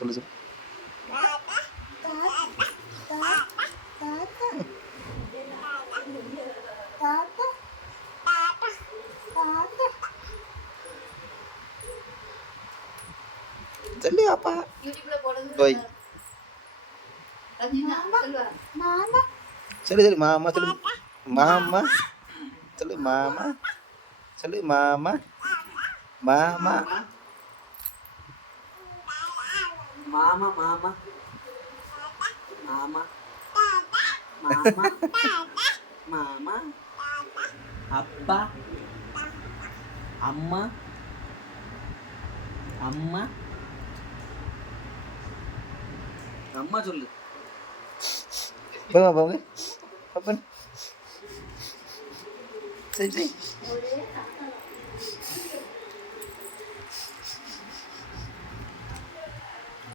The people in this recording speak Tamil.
சொல்லு சொல்லு. சொல்லு அப்பா. போய் சொல்லு சொல்லு மாமா சொல்லு மாமா சொல்லு மாமா சொல்லு மாமா மாமா மாமா மாமா மாமா மாமா மாமா அப்பா அம்மா அம்மா அம்மா சொல்லு. போங்க போங்க. சரி சரி